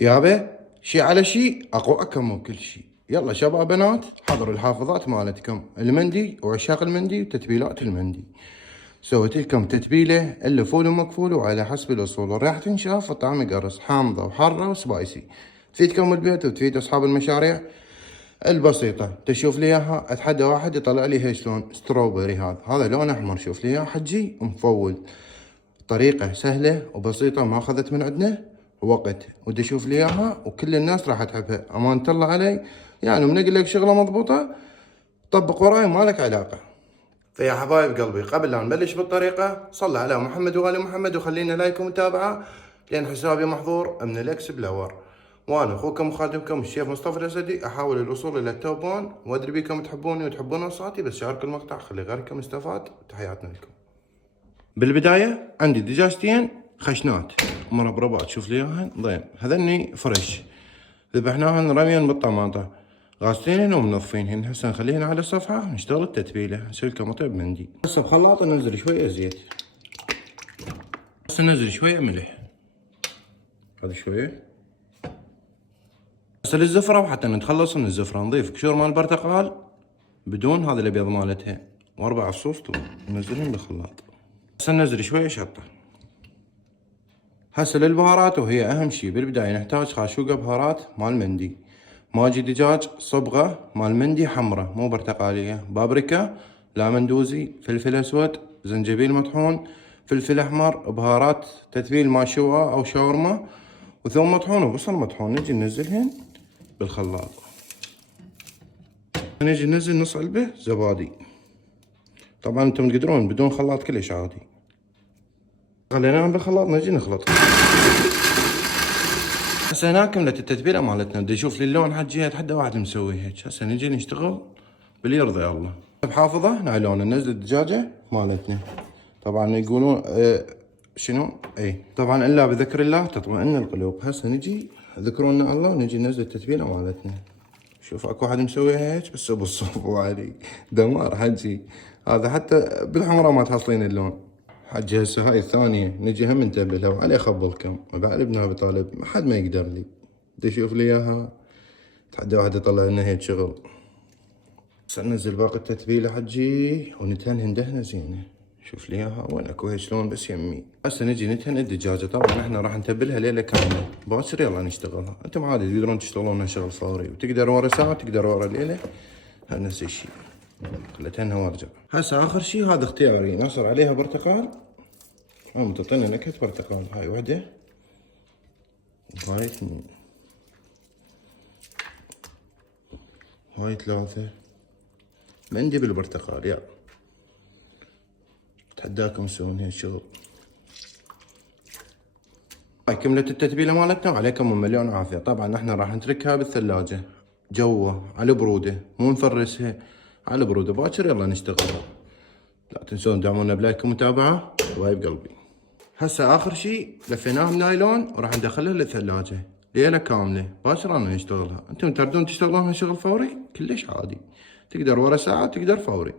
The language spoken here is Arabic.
يابا شي على شي اقوى اكم كل شي. يلا شباب بنات حضروا الحافظات مالتكم المندي وعشاق المندي وتتبيلات المندي. سويت لكم تتبيله الا فول ومكفول وعلى حسب الاصول، راح تنشاف وطعم يقرص، حامضه وحاره وسبايسي، تفيدكم البيت وتفيد اصحاب المشاريع البسيطه. تشوف لي اياها اتحدى واحد يطلع لي هي شلون ستروبري، هذا لون احمر، شوف لي اياه حجي مفول. طريقة سهلة وبسيطة ما أخذت من عندنا وقت، ودي أشوف لي إياها وكل الناس راح تحبها. أمان الله علي، يعني من أقول لك شغلة مضبوطة طبق وراي ما لك علاقة. فيا حبايب قلبي قبل لا نبلش بالطريقة صلى على محمد وآل محمد وخلينا لايك ومتابعة لأن حسابي محظور من الإكس بلاور. وأنا أخوكم وخادمكم الشيف مصطفى الأسدي أحاول الوصول إلى التوب 1 وأدري بيكم تحبوني وتحبون وصفاتي، بس شاركوا المقطع خلي غيركم يستفاد. تحياتنا لكم. بالبداية عندي دجاجتين خشنات مربربات، شوف لي اياهن ضين، هذني فريش ذبحناهن رميا بالطماطة، غاسلينهن ومنظفينهن. هسه نخليهن على الصفحة نشتغل التتبيلة. نسوي لكم طيب مندي. هسه بخلاط ننزل شوية زيت، هسه ننزل شوية ملح، هذا شوية. هسه للزفرة وحتى نتخلص من الزفرة نضيف كشور مال برتقال بدون هذا الابيض مالتها واربع فصوص توم ننزلهم بالخلاط. هسه ننزل شوية شطة. هسه للبهارات وهي اهم شي بالبداية نحتاج خاشوقة بهارات مال مندي، ماجي دجاج صبغة مال مندي حمرة مو برتقالية، بابريكا، لامندوزي، فلفل اسود، زنجبيل مطحون، فلفل احمر، بهارات تتبيل ماشوة او شاورما، وثوم مطحون وبصل مطحون. نجي ننزلهن بالخلاط، نجي ننزل نص علبة زبادي، طبعا انتم تقدرون بدون خلاط كلش عادي. خليناهم بالخلاط نجي نخلط. هسه هنا كملت التتبيله مالتنا، بدي اشوف لي اللون حجي اتحدى واحد مسوي هيك. هسه نجي نشتغل باللي يرضي الله. بحافظه نايلون ننزل الدجاجه مالتنا، طبعا يقولون شنو اي طبعا الا بذكر الله تطمئن القلوب. هسه نجي ذكرونا الله نجي ننزل التتبيله مالتنا. شوف اكو واحد مسويها هيك بس ابو الصوف وعلي دمار حجي، هذا حتى بالحمرة ما تحصلين اللون. حجي هسه هاي الثانية نجي هم نتبلها وعلي اخبلكم بعد ابن ابي طالب ما حد ما يقدر لي. بدي اشوف لي اياها تحدى واحد يطلع لنا هيك شغل. هسه ننزل باقي التتبيلة حجي ونتهنهن دهنة زينة. شوف لي اياها وين اكو هيك لون بس يمي. هسه نجي نتهن الدجاجة، طبعا احنا راح نتبلها ليلة كاملة باكر يلا نشتغلها. انتم عادي تقدرون تشتغلونها شغل فوري وتقدر ورا ساعة تقدر ورا ليلة، نفس الشي. خليتها وارجع. هسه اخر شي هذا اختياري نصر عليها برتقال، تعطينا نكهة برتقال. هاي وحدة وهاي اثنين وهاي ثلاثة مندي بالبرتقال. يلا اتحداكم تسوون هيك شغل. هاي كملت التتبيلة مالتنا وعليكم من مليون عافية. طبعا احنا راح نتركها بالثلاجة جوا على برودة، مو نفرسها على برودة. باكر يلا نشتغلها. لا تنسون دعمونا بلايك ومتابعة وهاي قلبي. هسه اخر شي لفيناها بنايلون وراح ندخلها للثلاجة ليلة كاملة. باكر راح نشتغلها. انتم تردون تشتغلونها شغل فوري كلش عادي، تقدر ورا ساعة تقدر فوري.